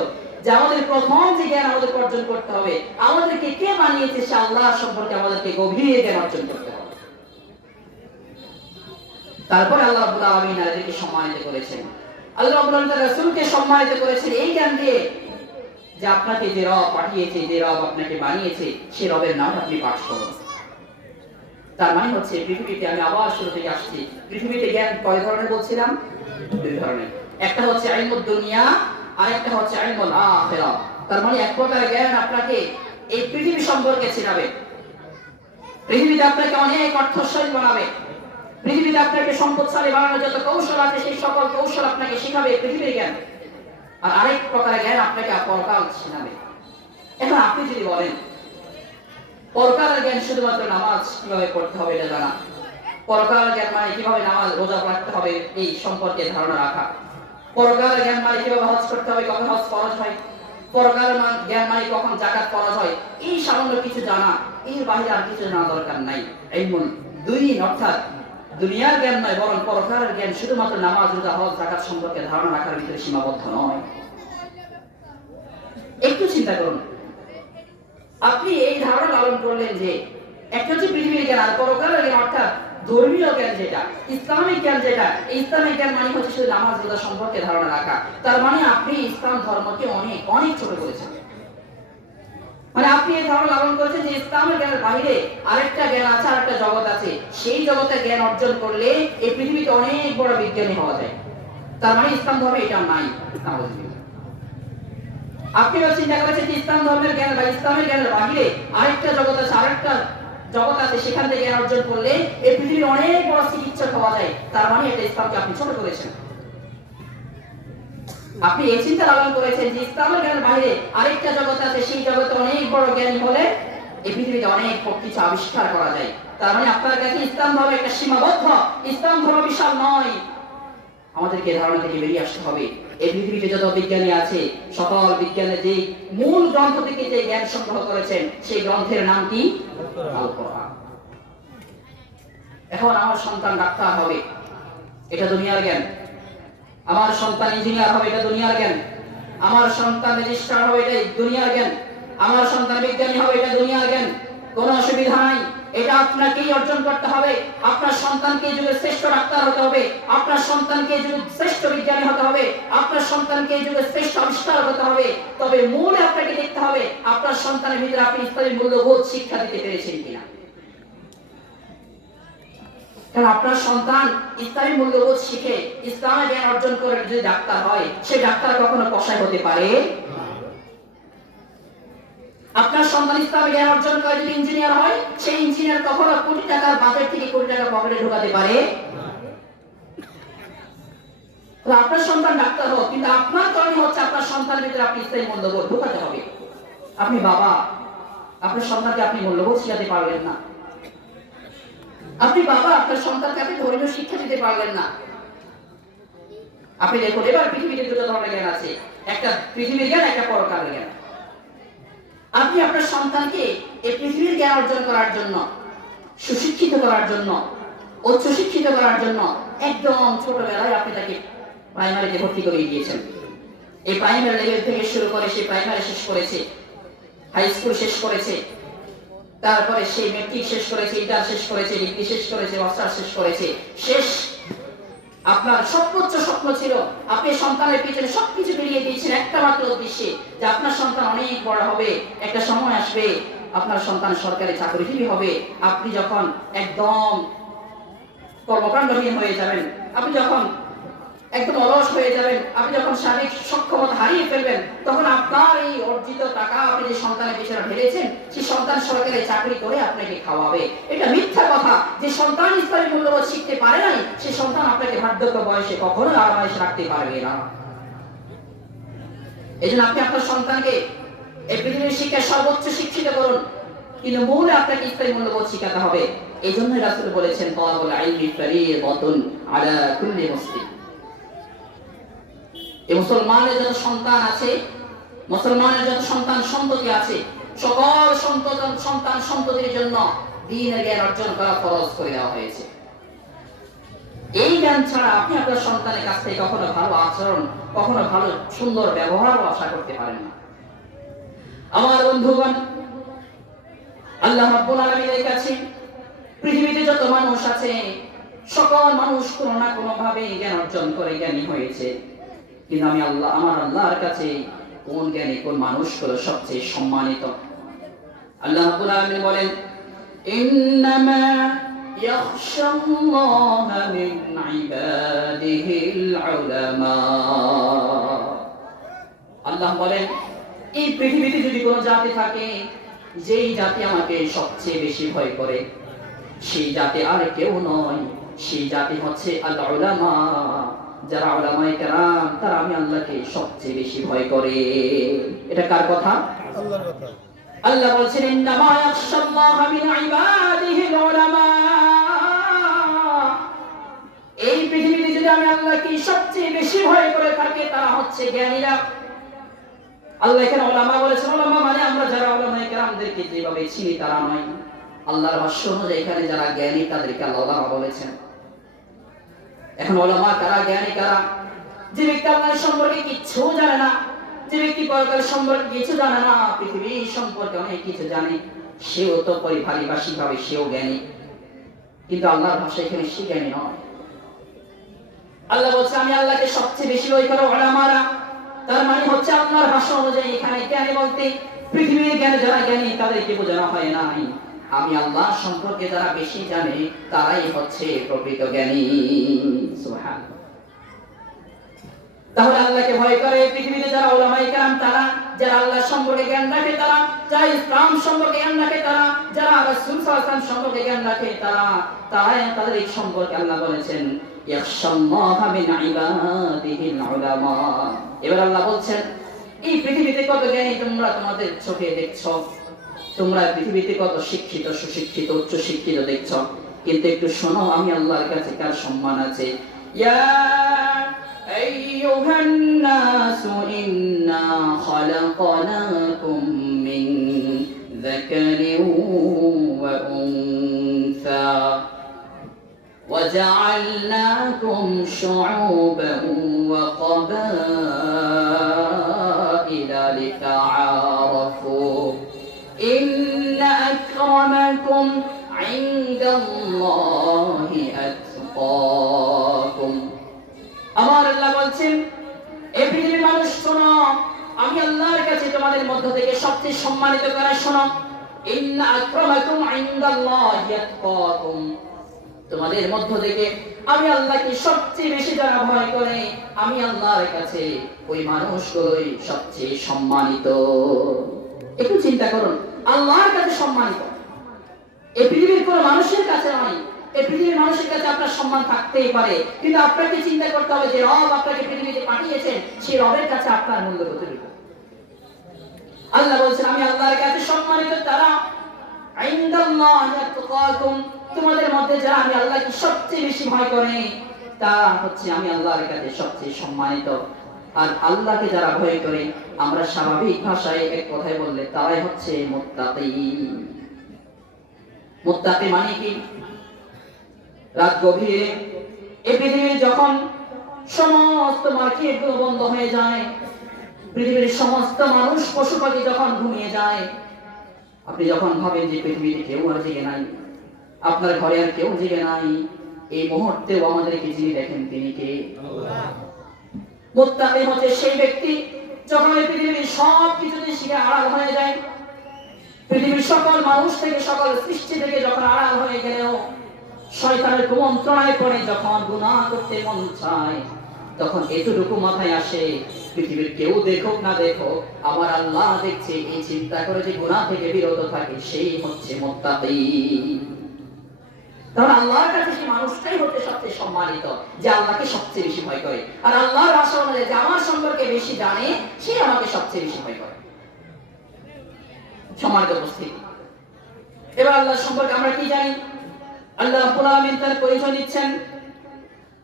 যে আমাদের প্রথম যে জ্ঞান আমাদের অর্জন করতে হবে, আমাদেরকে কে বানিয়েছে সে আল্লাহ সম্পর্কে আমাদেরকে গভীর জ্ঞান অর্জন করতে হবে। তারপরে আল্লাহ রাব্বুল আলামিন নারীকে সম্মানিত করেছেন, আল্লাহ রাব্বুল আলামিন তার রাসূলকে সম্মানিত করেছেন এই জ্ঞান দিয়ে যে আপনাকে যে রব পাঠিয়েছে, যে রব আপনাকে বানিয়েছে সেই রবের নাম আপনি পাঠ করুন। তার মানে হচ্ছে পৃথিবীতে, আমি আবার শুরু থেকে আসছি, পৃথিবীতে জ্ঞান কয় ধরনের বলছিলাম? দুই ধরনের। একটা হচ্ছে ইলমুদ দুনিয়া আর একটা হচ্ছে ইলমুল আখিরাহ। তার মানে এক প্রকার জ্ঞান আপনাকে এই পৃথিবী সম্পর্কে শেখাবে, পৃথিবীতে আপনাকে অনেক অর্থশালী বানাবে, পৃথিবীতে আপনাকে সম্পদশালী বানানোর যত কৌশল আছে সেই সকল কৌশল আপনাকে শেখাবে পৃথিবীর জ্ঞান। আর আরেক প্রকার জ্ঞান আপনাকে পরকাল শেখাবে। এখন আপনি যদি বলেন পরকালের জ্ঞান শুধুমাত্র নামাজ কিভাবে পড়তে হবে এটা জানা, পরকালের জ্ঞান মানে কিভাবে নামাজ রোজা রাখতে হবে এই সম্পর্কে ধারণা রাখা, পরকালের জ্ঞান মানে কিভাবে হজ করতে হবে, কখন হজ ফরজ হয়, পরকালের জ্ঞান মানে কখন যাকাত ফরজ হয়, এই সামান্য কিছু জানা, এর বাইরে আর কিছু জানা দরকার নাই। ইলমুল দুনিয়া অর্থাৎ দুনিয়ার জ্ঞান নয়, বরং পরকালের জ্ঞান শুধুমাত্র নামাজ রোজা হজ যাকাত সম্পর্কে ধারণা রাখার ভিতরে সীমাবদ্ধ নয়। একটু চিন্তা করুন, আপনি এই ধারণা লালন করলেন যে একটা হচ্ছে পৃথিবীর জ্ঞান আর পরকালের জ্ঞান অর্থাৎ ধর্মীয় জ্ঞান যেটা, ইসলামিক জ্ঞান যেটা, ইসলামিক জ্ঞান মানে হচ্ছে শুধু নামাজ রোজা সম্পর্কে ধারণা রাখা। তার মানে আপনি ইসলাম ধর্মকে অনেক অনেক ছোট করেছেন। মানে আপনি এই ধারণা লালন করেছেন যে ইসলামের জ্ঞানের বাইরে আরেকটা জ্ঞান আছে, আরেকটা জগৎ আছে, সেই জগতে জ্ঞান অর্জন করলে এই পৃথিবীতে অনেক বড় বিজ্ঞানী হওয়া যায়। তার মানে ইসলাম ধর্মে এটা নাই। আপনি চিন্তা করেছেন যে ইসলাম ধর্মের জ্ঞান বা ইসলামের জ্ঞানের বাইরে আরেকটা জগৎ আছে, আরেকটা জগৎ আছে, সেখান থেকে জ্ঞান অর্জন করলে এই পৃথিবীর অনেক বড় চিকিৎসক হওয়া যায়। তার মানে এটা ইসলামকে আপনি ছোট করেছেন। আপনি এই চিন্তা লালন করেছেন যে ইসলামের জ্ঞানের বাইরে আরেকটা জগৎ আছে, সেই জগতে অনেক বড় জ্ঞানী হলে এই পৃথিবীতে অনেক কিছু আবিষ্কার করা যায়। তার মানে আপনার কাছে ইসলাম ধর্ম একটা সীমাবদ্ধ, ইসলাম ধর্ম বিশাল নয়। আমাদেরকে ধারণা থেকে বেরিয়ে আসতে হবে এই পৃথিবীতে যত বিজ্ঞানী আছে সকল বিজ্ঞানের যে মূল গ্রন্থ থেকে যে জ্ঞান সংগ্রহ করেছেন সেই গ্রন্থের নাম কি? আল কোরআন। এখন আমার সন্তান ডাক্তার হবে, এটা দুনিয়ার জ্ঞান। আমার সন্তান ইঞ্জিনিয়ার হবে, এটা দুনিয়ার জ্ঞান। আমার সন্তান রেজিস্ট্রার হবে, এটা দুনিয়ার জ্ঞান। আমার সন্তান বিজ্ঞানী হবে, এটা দুনিয়ার জ্ঞান। কোনো অসুবিধা নাই, এটা আপনাকেই অর্জন করতে হবে। আপনার সন্তানকে যুগে শ্রেষ্ঠ ডাক্তার হতে হবে, আপনার সন্তানকে যুগে শ্রেষ্ঠ বিজ্ঞানী হতে হবে, আপনার সন্তানকে যুগে শ্রেষ্ঠ আবিষ্কার হতে হবে। তবে মূলে আপনাকে দেখতে হবে আপনার সন্তানের ভিতরে আপনি ইসলামী মূল্যবোধ শিক্ষা দিতে পেরেছেন কিনা। কারণ আপনার সন্তান ইসলামী মূল্যবোধ শিখে ইসলামের জ্ঞান অর্জন করে যদি ডাক্তার হয়, সে ডাক্তার কখনো কসাই হতে পারে। আপনার সন্তান ইসলামী জ্ঞান অর্জন করে যদি ইঞ্জিনিয়ার হয়, সেই ইঞ্জিনিয়ার কখনো কোটি টাকার বাজেট থেকে কোটি টাকা পকেটে ঢোকাতে পারে। আপনার সন্তান ডাক্তার হোক, কিন্তু আপনার কারণে হচ্ছে আপনার সন্তানের ভিতরে আপনি ইসলামী মূল্যবোধ ঢোকাতে হবে। আপনি বাবা, আপনার সন্তানকে আপনি মূল্যবোধ শিখাতে পারবেন না। আপনি বাবা, আপনার সন্তানকে আপনি ধর্মীয় শিক্ষা দিতে পারবেন না। আপনি দেখুন এবার পৃথিবীতে দুটো ধরনের জ্ঞান আছে, একটা পৃথিবীর জ্ঞান, একটা পরকালের জ্ঞান। আপনি আপনার সন্তানকে এই পৃথিবীর জ্ঞান অর্জন করার জন্য, সুশিক্ষিত করার জন্য, উচ্চ শিক্ষিত করার জন্য একদম ছোটবেলায় আপনি তাকে প্রাইমারিতে ভর্তি করে দিয়েছেন। এই প্রাইমারি লেভেল থেকে শুরু করে সে প্রাইমারি শেষ করেছে, হাই স্কুল শেষ করেছে, তারপরে সে মেট্রিক শেষ করেছে, ইন্টার শেষ করেছে, ডিগ্রি শেষ করেছে, মাস্টার্স শেষ করেছে। শেষ আপনার সর্বোচ্চ স্বপ্ন ছিল, আপনি সন্তানের পিছনে সবকিছু বেরিয়ে দিয়েছেন একটা মাত্র উদ্দেশ্যে, যে আপনার সন্তান অনেক বড় হবে, একটা সময় আসবে আপনার সন্তান সরকারি চাকরিজীবী হবে। আপনি যখন একদম কর্মকাণ্ডহীন হয়ে যাবেন, আপনি যখন একদম অলস হয়ে যাবেন, আপনি যখন শারীরিক সক্ষমতা হারিয়ে ফেলবেন, তখন আপনার এই অর্জিত টাকা আপনি যে সন্তানের পিছনে ঢেলেছেন, সেই সন্তান সরকারি চাকরি করে আপনাকে খাওয়াবে। এটা মিথ্যা কথা। যে সন্তান ইসলামী মূল্যবোধ শিখতে পারে নাই, সেই সন্তান আপনাকে বার্ধক্য বয়সে কখনো আরামায়েশ রাখতে পারবে না। এই জন্য আপনি আপনার সন্তানকে এই পৃথিবীর শিক্ষায় সর্বোচ্চ শিক্ষিত করুন, কিন্তু মূলে আপনাকে ইসলামী মূল্যবোধ শিখাতে হবে। এই জন্যই রাসূল বলেছেন, তালাবুল ইলমি ফরিইদাতুন আলা কুল্লি মুসলিম। এই মুসলমানের যত সন্তান আছে, মুসলমানের যত সন্তান সন্ততি আছে, সকল সন্তান সন্ততির জন্য দ্বীনের জ্ঞান অর্জন করা ফরজ করে দেওয়া হয়েছে। এই জ্ঞান ছাড়া আপনি আপনার সন্তানের কাছ থেকে কখনো ভালো আচরণ, কখনো ভালো সুন্দর ব্যবহারও আশা করতে পারেন না। আমার বন্ধুগণ, আল্লাহ রাব্বুল আলামিনের কাছে পৃথিবীতে যত মানুষ আছে, সকল মানুষ কোনো না কোনো ভাবে জ্ঞান অর্জন করে জ্ঞানী হয়েছে। কিন্তু আমার আল্লাহর কাছে কোন জ্ঞানী, কোন মানুষ হলো সবচেয়ে সম্মানিত? আল্লাহ রাব্বুল আলামিন বলেন, ইন্নামা ইয়াখশাল্লাহা মিন ইবাদিহিল উলামা। আল্লাহ বলেন, এই পৃথিবীতে যদি কোনো জাতি থাকে, যেই জাতি আমাকে সবচেয়ে বেশি ভয় করে, সেই জাতি আর কেউ নয়, সেই জাতি হচ্ছে আল উলামা। যারা উলামায়ে কেরাম, তারা আমি আল্লাহকে সবচেয়ে বেশি ভয় করে। এটা কার কথা? আল্লাহর কথা। আল্লাহ বলছেন, ইন্নামা ইয়াখশাল্লাহা মিন ইবাদিহিল উলামা। এই পৃথিবীতে যদি আমি আল্লাহকে সবচেয়ে বেশি ভয় করে থাকি, তারা হচ্ছে জ্ঞানীরা। আল্লাহ এখানে উলামা বলেছেন, উলামা মানে আমরা যারা উলামায়ে কেরামদেরকে যেভাবে চিনি তারা নয়। আল্লাহর ভাষ্য অনুযায়ী এখানে যারা জ্ঞানী তাদেরকে আল্লাহ উলামা বলেছেন। এখন উলামা কারা, জ্ঞানী কারা? যে ব্যক্তি আল্লাহ সম্পর্কে কিচ্ছু জানে না, যে ব্যক্তি পরকাল সম্পর্কে কিছু জানে না, পৃথিবী সম্পর্কে অনেক কিছু জানে, সেও তো পারিভাষিক ভাবে সেও জ্ঞানী, কিন্তু আল্লাহর ভাষায় এখানে সে জ্ঞানী নয়। আল্লাহ বলছে, আমি আল্লাহকে সবচেয়ে বেশি ভয় করো উলামারা। তার মানে হচ্ছে আল্লাহর ভাষা অনুযায়ী এখানে জ্ঞানী বলতে পৃথিবীর জ্ঞানে যারা জ্ঞানী তাদেরকে বোঝানো হয় নাই। আমি আল্লাহ সম্পর্কে যারা বেশি জানে তারাই হচ্ছে প্রকৃত জ্ঞানী। সুবহানাল্লাহ। তাহলে আল্লাহকে ভয় করে পৃথিবীতে যারা উলামায়ে কেরাম, তারা যারা আল্লাহ সম্পর্কে জ্ঞান রাখে, তারা যারা ইসলাম সম্পর্কে জ্ঞান রাখে, তারা যারা রাসূল সাল্লাল্লাহু আলাইহি ওয়াসাল্লাম সম্পর্কে জ্ঞান রাখে, তাদের এই সম্পর্কে আল্লাহ বলেছেন, ইয়াখশাল্লাহা মিন ইবাদিহিল উলামা। এবার আল্লাহ বলছেন, এই পৃথিবীতে কত জ্ঞানী তোমরা তোমাদের চোখে দেখছো, তোমরা পৃথিবীতে কত শিক্ষিত, সুশিক্ষিত, উচ্চ শিক্ষিত দেখছো, কিন্তু একটু শোনো আমি আল্লাহর কাছে কার সম্মান আছে। ইয়া আইয়ুহান নাসু ইন্না খালাকনাকুম মিন যাকারিন ওয়া উনসা وجعلناكم شعوبا وقبائل لتعارفوا إن أكرمكم عند الله أتقاكم। আমার আল্লাহ বলছেন, এই পৃথিবীর মানুষ শোনো, আমি আল্লাহর কাছে তোমাদের মধ্য থেকে সবচেয়ে সম্মানিত করা শোনো। ইন্না আকরামাকুম ইনদাল্লাহি আতকাকুম। তোমাদের মধ্য থেকে আমি আল্লাহকে সবচেয়ে বেশি যারা ভয় করে, আমি আল্লাহর কাছে ওই মানুষগুলোই সবচেয়ে সম্মানিত। একটু চিন্তা করুন, আল্লাহর কাছে সম্মানিত, এই পৃথিবীর কোনো মানুষের কাছে নয়। এই পৃথিবীর মানুষের কাছে আপনার সম্মান থাকতেই পারে, কিন্তু আপনাকে চিন্তা করতে হবে যে রব আপনাকে পৃথিবীতে পাঠিয়েছেন, সেই রবের কাছে আপনার মূল্য কতটুকু। আল্লাহ বলছেন, আমি আল্লাহর কাছে সম্মানিত তারা, ইনদাল্লাহি আতকাকুম। তোমাদের মধ্যে যারা আমি আল্লাহকে সবচেয়ে বেশি ভয় করে, তা হচ্ছে আমি আল্লাহর কাছে সবচেয়ে সম্মানিত। আর আল্লাহকে যারা ভয় করে, আমরা স্বাভাবিক ভাষায় এক কথায় বললে তারাই হচ্ছে মুত্তাকি। মুত্তাকি মানে কি? রাত গভীরে এই পৃথিবীর যখন সমস্ত মার্কেটগুলো বন্ধ হয়ে যায়, পৃথিবীর সমস্ত মানুষ পশু পাখি যখন ঘুমিয়ে যায়, আপনি যখন ভাবেন যে পৃথিবীতে কেউ আর জেগে নাই, আপনার ঘরে আর কেউ জেগে নাই, এই মুহূর্তেও আমাদেরকে যিনি দেখেন তিনি কে? আল্লাহ। মুত্তাকি হচ্ছে সেই ব্যক্তি যখন এই পৃথিবীর সব কিছু থেকে আড়াল হয়ে যায়, পৃথিবীর সকল মানুষ থেকে সকল সৃষ্টি থেকে যখন আড়াল হয়ে গেলেও শয়তানের কুমন্ত্রণায় পড়ে যখন গুনাহ করতে মন চায়, তখন এতটুকু মাথায় আসে পৃথিবীর কেউ দেখুক না দেখুক আমার আল্লাহ দেখছে, এই চিন্তা করে যে গুনাহ থেকে বিরত থাকে সেই হচ্ছে মুত্তাকি। কারণ আল্লাহর কাছে সেই মানুষটাই হচ্ছে সবচেয়ে সম্মানিত যে আল্লাহকে সবচেয়ে বেশি ভয় করে, আর আল্লাহর ভাষা অনুযায়ী যে আমার সম্পর্কে বেশি জানে সে আমাকে সবচেয়ে বেশি ভয় করে। সম্মানিত উপস্থিতি, এবার আল্লাহ সম্পর্কে আমরা কি জানি? আল্লাহ রাব্বুল আলামিন তার পরিচয় দিচ্ছেন,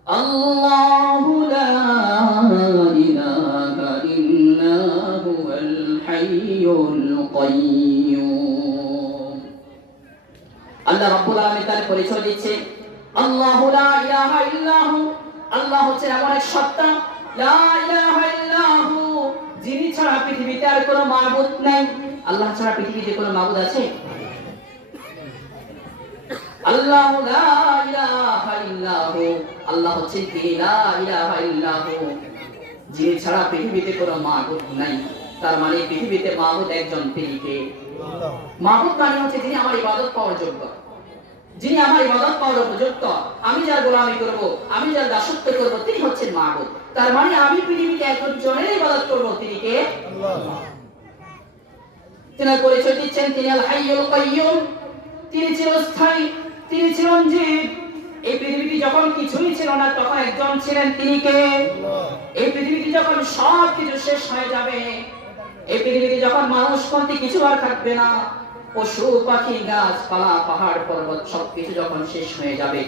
আল্লাহু লা ইলাহা ইল্লা হুয়াল হাইয়ুল কাইয়্যুম। আল্লাহ রাব্বুল আলামিন তার পরিচয় দিচ্ছে আল্লাহু লা ইলাহা ইল্লাহু, আল্লাহ হচ্ছেন এমন এক সত্তা, লা ইলাহা ইল্লাহু, যিনি ছাড়া পৃথিবীতে আর কোনো মাবুদ নাই। আল্লাহ ছাড়া পৃথিবীতে কোনো মাবুদ আছে? আল্লাহু লা ইলাহা ইল্লাহু, আল্লাহ হচ্ছেন তিনি লা ইলাহা ইল্লাহু, যিনি ছাড়া পৃথিবীতে কোনো মাবুদ নাই। তার মানে পৃথিবীতে মাবুদ একজন, তিনি কে? আল্লাহ। মাবুদ মানে হচ্ছে যিনি আমার ইবাদত পাওয়ার যোগ্য, যিনি আমার ইবাদত পাওয়ার উপযুক্ত, আমি যার গোলামি করব, আমি যার দাসত্ব করব, তিনি হচ্ছেন মাবুদ। তার মানে আমি পৃথিবীতে একজনের ইবাদত করব, তিনি কে? আল্লাহ। তিনি পরিচয় দিচ্ছেন তিনি আল হাইয়ুল কাইয়্যুম, তিনি চিরস্থায়ী, তিনি চিরঞ্জীব। এই পৃথিবীতে যখন কিছুই ছিল না তখন একজন ছিলেন, তিনি কে? আল্লাহ। এই পৃথিবীতে যখন সব কিছু শেষ হয়ে যাবে, এই পৃথিবীতে যখন মানুষ পন্থী কিছু আর থাকবে না, পশু পাখি গাছপালা পাহাড় পর্বত সবকিছু যখন শেষ হয়ে যাবে,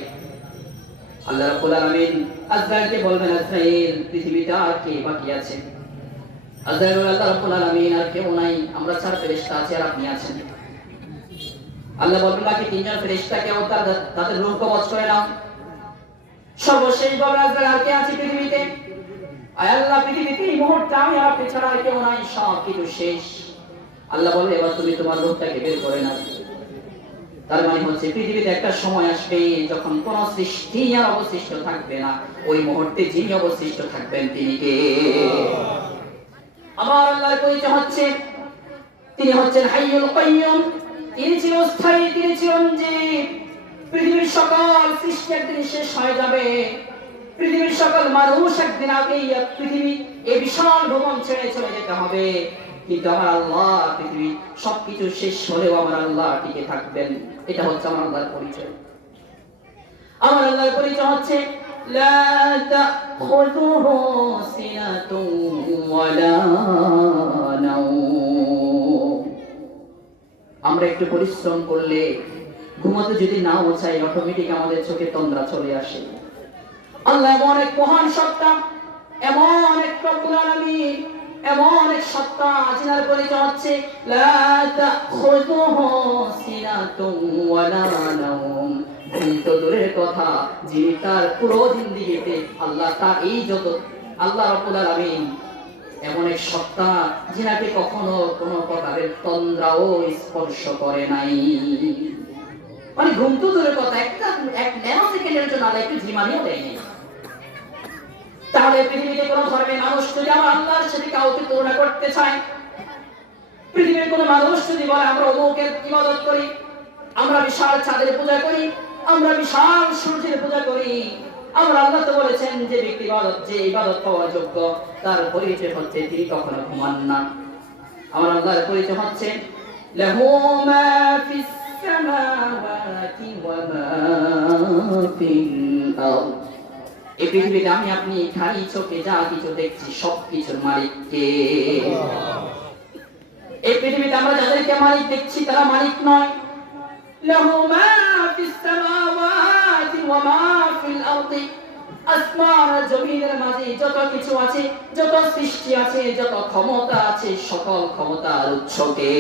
আল্লাহ রাব্বুল আলামিন আজরাইলকে বলবেন, আজরাইল পৃথিবীতে আর কে বাকি আছে? আজরাইল বলবে, আল্লাহ রাব্বুল আলামিন আর কেউ নাই, আমরা চার ফেরেশতা আছি আর আপনি আছেন। আল্লাহ বলবেন বাকি তিনজন ফেরেশতাকে তাদের রূহ কবজ করে নাও। সর্বশেষ বলবেন আজরাইল আর কে আছে পৃথিবীতে? আয় আল্লাহ পৃথিবীতে এই মুহূর্তে আমি আর আপনি ছাড়া আর কেউ নাই, সব কিছু শেষ। আল্লাহ বলবে এবার তুমি তোমার রূহটাকে বের করে নাও। তার মানে হচ্ছে পৃথিবীতে একটা সময় আসবে যখন কোন সৃষ্টি আর অবশিষ্ট থাকবে না, ওই মুহূর্তে যিনি অবশিষ্ট থাকবেন তিনি কে? আমার আল্লাহর পরিচয় হচ্ছে তিনি হচ্ছেন হাইয়ুল কাইয়্যুম, তিনি চিরস্থায়ী, তিনি চিরঞ্জীব। পৃথিবীর সকল সৃষ্টি একদিন শেষ হয়ে যাবে, পৃথিবীর সকল মানুষ একদিন এই পৃথিবী এই বিশাল ভ্রমণ ছেড়ে চলে যেতে হবে, কিন্তু আমার আল্লাহ পৃথিবী সবকিছু শেষ হলেও আমার আল্লাহ টিকে থাকবেন। এটা হচ্ছে আমার আল্লাহর পরিচয়। আমার আল্লাহর পরিচয় হচ্ছে লা তাখুযুহু সিনাতুন ওয়ালা নাওম। আমরা একটু পরিশ্রম করলে, ঘুমাতে যদি নাও চাই, অটোমেটিক আমাদের চোখে তন্দ্রা চলে আসে। আল্লাহ এমন এক মহান সত্তা, এমন এক রব্বুল আলামিন, এমন এক সত্তা যিনার পরিচয় হচ্ছে লা তাখুযুহু সিনাতুন ওয়ালা নাওম। তো দূরের কথা, যিনি তার পুরো জিন্দেগিতে আল্লাহ তার এই যত আল্লাহ রাব্বুল আলামিন এমন এক সত্তা যিনাকে কখনো কোনো প্রকারের তন্দ্রাও স্পর্শ করে নাই। মানে ঘুম তো দূরের কথা, এক ন্যানো সেকেন্ডের জন্য আল্লাহ একটু ঝিমানিও দেয়নি। তাহলে পৃথিবীতে কোন ধর্মের মানুষ যদি আমার আল্লাহর সাথে কাউকে তুলনা করতে চায়, পৃথিবীর কোন মানুষ যদি বলে আমরা অমুকের ইবাদত করি, আমরা বিশাল চাঁদের পূজা করি, আমরা বিশাল সূর্যের পূজা করি, আমরা আল্লাহ তো বলেছেন যে ব্যক্তি যে ইবাদত পাওয়ার যোগ্য তার পরিচয় হচ্ছে তিনি কখনো ঘুমান না। আমার আল্লাহর পরিচয় হচ্ছে লাহু মা ফিস সামাওয়াতি ওয়া মা ফিল আরদ। এই পৃথিবীতে আমি আপনি খালি চোখে যা কিছু দেখছি সবকিছুর মালিক কে? এই পৃথিবীতে আমরা যাদেরকে মালিক দেখছি তারা মালিক নয়। লাহু মা ফিস সামাওয়াতি ওয়া মা ফিল আরদি, আসমান আর জমিনের মাঝে যত কিছু আছে, যত সৃষ্টি আছে, যত ক্ষমতা আছে, সকল ক্ষমতার উৎস কে?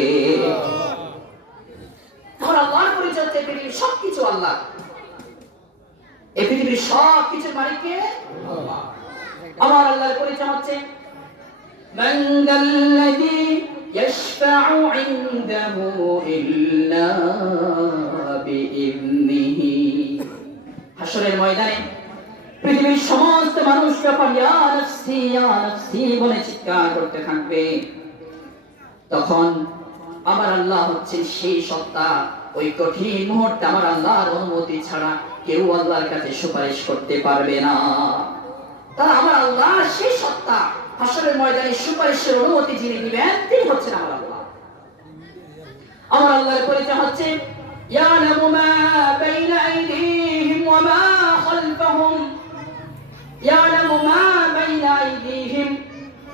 আমার আল্লাহর পরিচয় হচ্ছে পৃথিবীর সবকিছু আল্লাহ। এই পৃথিবীর সব কিছুর মালিক কে? আল্লাহ। আমার আল্লাহর পরিচয় হচ্ছে মান যাল্লাযী ইয়াশফা'উ ইনদাহু ইল্লা বিইذনিহি। হাসরের ময়দানে পৃথিবীর সমস্ত মানুষ যখন ইয়া নাফসি বলে চিৎকার করতে থাকবে, তখন আমার আল্লাহ হচ্ছে সেই সত্তা, ওই কঠিন মুহূর্তে আমার আল্লাহর অনুমতি ছাড়া কেউ আল্লাহর কাছে সুপারিশ করতে পারবে না। তারা আমার আল্লাহ সেই সত্তা, হাসরের ময়দানে সুপারিশের অনুমতি যিনি দিবেন তিনি হচ্ছেন আমার আল্লাহ। আমার আল্লাহর পরিচয় হচ্ছে ইয়ালামু মা বাইনা আইদিহিম ওয়া মা খালফাহুম, ইয়ালামু মা বাইনা আইদিহিম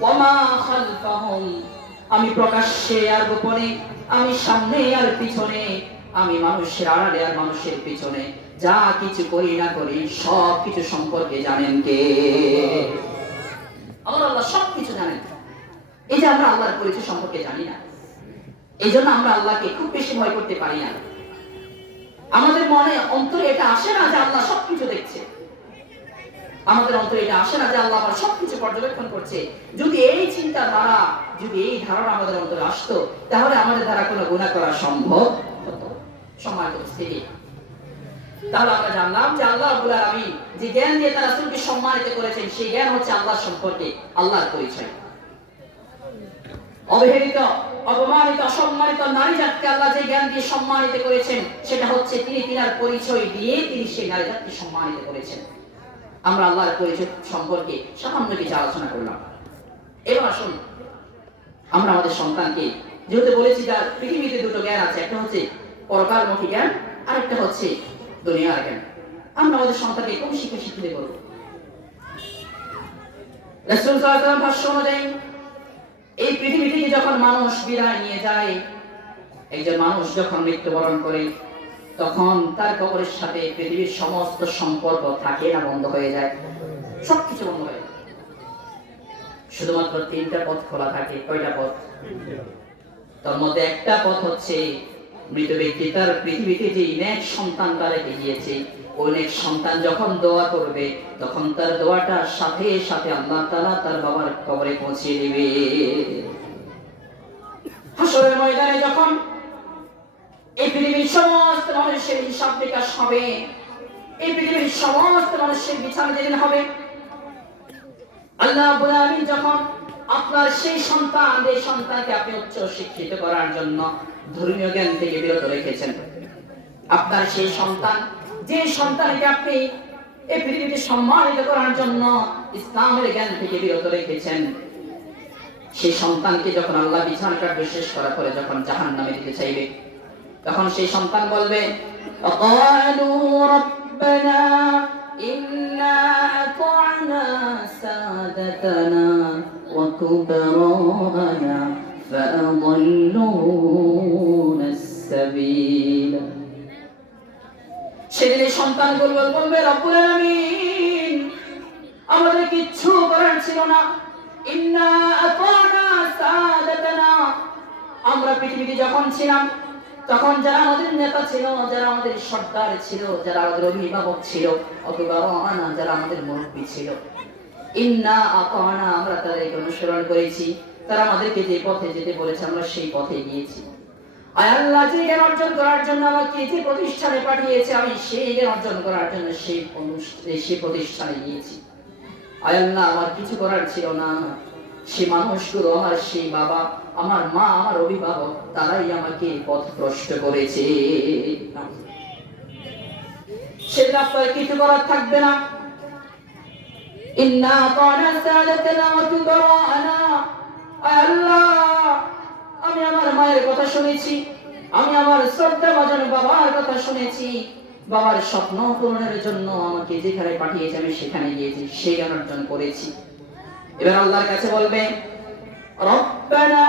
ওয়া মা খালফাহুম। আমি প্রকাশ্যে আর গোপনে, আমি সামনে আর পিছনে, আমি মানুষের আড়ালে আর মানুষের পিছনে যা কিছু করি না করি সব কিছু সম্পর্কে জানেন কে? আমার আল্লাহ সব কিছু জানেন। এই যে আমরা আল্লাহর পরিচয় সম্পর্কে জানি না, এই জন্য আমরা আল্লাহকে খুব বেশি ভয় করতে পারি না। আমাদের মনে অন্তরে এটা আসে না যে আল্লাহ সবকিছু দেখছে, আমাদের অন্তরে এটা আসে না যে আল্লাহ আমার সবকিছু পর্যবেক্ষণ করছে। যদি এই চিন্তা ধারা, যদি এই ধারণা আমাদের অন্তরে আসতো, তাহলে আমাদের দ্বারা কোনো গুনাহ করা সম্ভব হতো। সম্মানিত উপস্থিতি, তাহলে আমরা জানলাম যে আল্লাহ রাব্বুল আলামিন যে জ্ঞান দিয়ে তার রাসূলকে সম্মানিত করেছেন, সেই জ্ঞান হচ্ছে আল্লাহ সম্পর্কে আল্লাহর পরিচয়। অবহেলিত, অপমানিত, অসম্মানিত নারী জাতকে আল্লাহ যে জ্ঞান দিয়ে সম্মানিত করেছেন, সেটা হচ্ছে তিনি তিনার পরিচয় দিয়ে তিনি সেই নারী জাতকে সম্মানিত করেছেন। আমরা আল্লাহর পরিচয় সম্পর্কে সামান্য কিছু আলোচনা করলাম। এবার আসুন আমরা আমাদের সন্তানকে, যেহেতু বলেছি যার পৃথিবীতে দুটো জ্ঞান আছে, একটা হচ্ছে পরকালমুখী জ্ঞান আর একটা হচ্ছে দুনিয়ার জ্ঞান, আমরা আমাদের সন্তানকে কোন শিক্ষা শিক্ষিত করব? রাসূল সাল্লাল্লাহু আলাইহি ওয়াসাল্লাম ভাষ্য অনুযায়ী এই পৃথিবী থেকে যখন মানুষ বিদায় নিয়ে যায়, একজন মানুষ যখন মৃত্যুবরণ করে, তখন তার কবরের সাথে পৃথিবীর সমস্ত সম্পর্ক থাকে না, বন্ধ হয়ে যায়, সবকিছু বন্ধ হয়ে যায়। শুধুমাত্র তিনটা পথ খোলা থাকে। কয়টা পথ? তার মধ্যে একটা পথ হচ্ছে মৃত ব্যক্তি তার পৃথিবীতে যে নেক সন্তানটা রেখে গিয়েছে, ওই নেক সন্তান যখন দোয়া করবে, তখন তার দোয়াটা সাথে সাথে আল্লাহ তাআলা তার বাবার কবরে পৌঁছে দিবে। হাসরের ময়দানে যখন এই পৃথিবীর সমস্ত মানুষের হিসাব নিকাশ হবে, এই পৃথিবীর সমস্ত মানুষের বিচার যেদিন হবে, আল্লাহ রাব্বুল আলামিন যখন আপনার সেই সন্তান, এই সন্তানকে আপনি উচ্চ শিক্ষিত করার জন্য ধর্মীয় জ্ঞান থেকে বিরত রেখেছেন, আপনার সেই সন্তান, যে সন্তানকে আপনি এই পৃথিবীতে সম্মানিত করার জন্য ইসলামের জ্ঞান থেকে বিরত রেখেছেন, সেই সন্তানকে যখন আল্লাহ বিচার কার্য শেষ করার পরে যখন জাহান্নামে দিতে চাইবে, তখন সেই সন্তান বলবে আকালু রাব্বানা ইন্না আতা'না সাদাতানা ওয়া কুবরানা ফাআদাল্লুনা আস-সাবিল। সেদিন এই সন্তানগুলো বলবে রব্বুল আলামিন আমাদের কিচ্ছু করার ছিল না, ইন্না আতা'না সাদাতানা, আমরা পৃথিবীতে যখন ছিলাম তখন যারা আমাদের নেতা ছিল, যারা আমাদের সর্দার ছিল, যারা আমাদের অভিভাবক ছিল, অথবা যারা আমাদের মুরব্বী ছিল, ইন্না আতা'না, আমরা তাদেরকে অনুসরণ করেছি, তারা আমাদেরকে যে পথে যেতে বলেছে আমরা সেই পথে গিয়েছি। আয় আল্লাহ, যে জ্ঞান অর্জন করার জন্য আমাকে যে প্রতিষ্ঠানে পাঠিয়েছে, আমি সেই জ্ঞান অর্জন করার জন্য সেই প্রতিষ্ঠানে গিয়েছি। আয় আল্লাহ, আমার কিছু করার ছিল না, সেই মানুষগুলো, আমার সেই বাবা, আমার মা, আমার অভিভাবক, তারাই আমাকে পথভ্রষ্ট করেছে। সেটা আপনার কিছু করার থাকবে না। ইন্না আতা'না সাদাতানা ওয়া কুবরানা, আয় আল্লাহ, আমি আমার মায়ের কথা শুনেছি, আমি আমার শ্রদ্ধাভাজন বাবার কথা শুনেছি, বাবার স্বপ্ন পূরণের জন্য আমাকে যেখানে পাঠিয়েছে আমি সেখানে গিয়েছি, সেই জ্ঞান অর্জন করেছি। এবার আল্লাহর কাছে বলবে রব্বানা,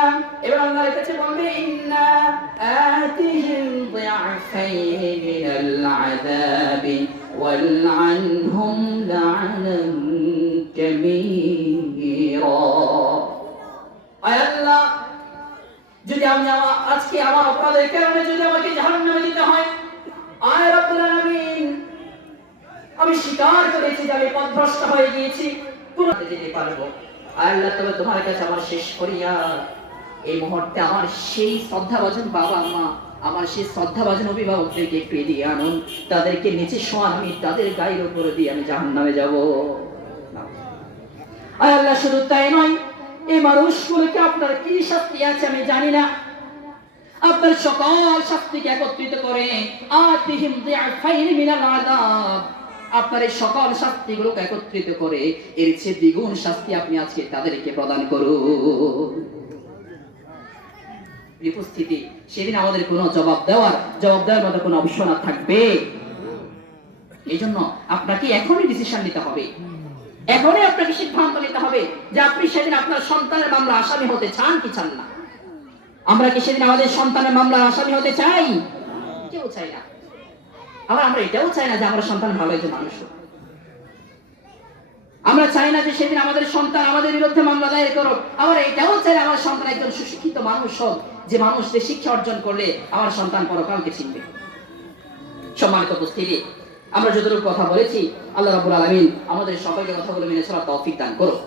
এবার আল্লাহর কাছে বলবে ইন্না আতিহিম দি'আফাইন মিনাল আযাবি ওয়ালআনহুম লা'নান কাবীরা। আয় আল্লাহ, যদি আমি আজকে আমার অপরাধের কারণে যদি আমাকে জাহান্নামে দিতে হয়, আয় রব্বুল আলামিন, আমি স্বীকার করেছি যে আমি পথভ্রষ্ট হয়ে গিয়েছি, পুনরায় যেতে পারবো। আয় আল্লাহ, তবে তোমার কাছে আমার শেষ করিয়া এই মুহূর্তে আমার সেই শ্রদ্ধাভাজন বাবা মা, আমার সেই শ্রদ্ধাভাজন অভিভাবকদেরকে একটু এদিকে আনুন, তাদেরকে নিচে শোয়ান, আমি তাদের গায়ের উপরে দিয়ে আমি জাহান্নামে যাব। আর আল্লাহ শুধু তাই নয়, এই মানুষগুলোকে আপনার কি শাস্তি আছে আমি জানি না, আপনার সকল শাস্তিকে একত্রিত করে আতিহিম দিআফাইন মিনাল আযাব, আপনার এই সকল শাস্তিগুলোকে একত্রিত করে এর চেয়ে দ্বিগুণ শাস্তি আপনি আজকে তাদেরকে প্রদান করুন। উপস্থিতি, সেদিন আমাদের কোনো জবাব দেওয়ার মতো কোনো অপশন আর থাকবে? এই জন্য আপনাকে এখনই ডিসিশন নিতে হবে, এখনই আপনাকে সিদ্ধান্ত নিতে হবে যে আপনি সেদিন আপনার সন্তানের মামলা আসামি হতে চান কি চান না। আমরা কি সেদিন আমাদের সন্তানের মামলা আসামি হতে চাই? কেউ চাই না। আমরা এটাও চাই না যে আমার সন্তান ভালো একজন মানুষ হোক। আমরা চাই না যে সেদিন আমাদের সন্তান আমাদের বিরুদ্ধে মামলা দায়ের করুক। আমরা এটাও চাই আমার সন্তান একজন সুশিক্ষিত মানুষ হোক, যে মানুষ যে শিক্ষা অর্জন করলে আমার সন্তান পরকালকে চিনবে। সম্মানিত উপস্থিতি, আমরা যতটুকু কথা বলেছি, আল্লাহ রাব্বুল আলামিন আমাদের সকলকে কথাগুলো মেনে চলার তৌফিক দান করুন।